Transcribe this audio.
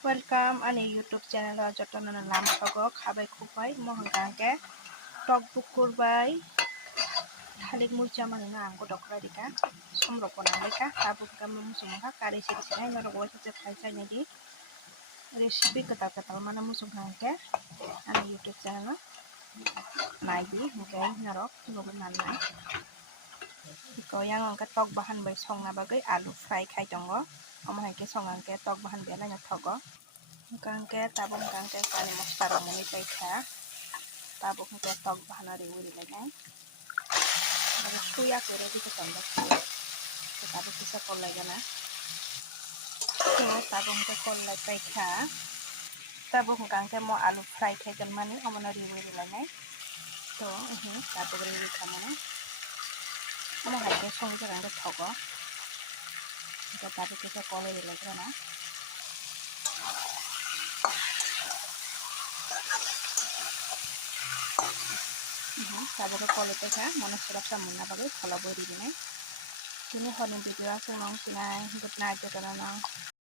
Welcome ani YouTube channel jotono naam thogo khabai khubai mohangangke tok bukurbai thalik murcha manino angko dokra dika somrok ponamika tabuk gamma musungha kari siri siri norok wajib khai chai di recipe kata mana musungangke ani YouTube channel naidi hingkai norok nugu nanai iko yang angka tok bahan bai songna bagai alu fry khai tongo omo haike songangke tok bahan bela nya thogo Kangke tabung kangke kali mas parang ini paika tabung kangke tok bahana reuri lagi ada suya kere di kesambet tabung bisa kol lagi na tabung ke kol lagi paika tabung kangke mau alu fry kayak mani omona reuri lagi to ini tabung reuri kamana omo haike song kangke thogo tabung kita kol lagi na tabung kol paika mana sudah sama bagai kalau beri ini Sini honi video aku nong sinai good night jodono nong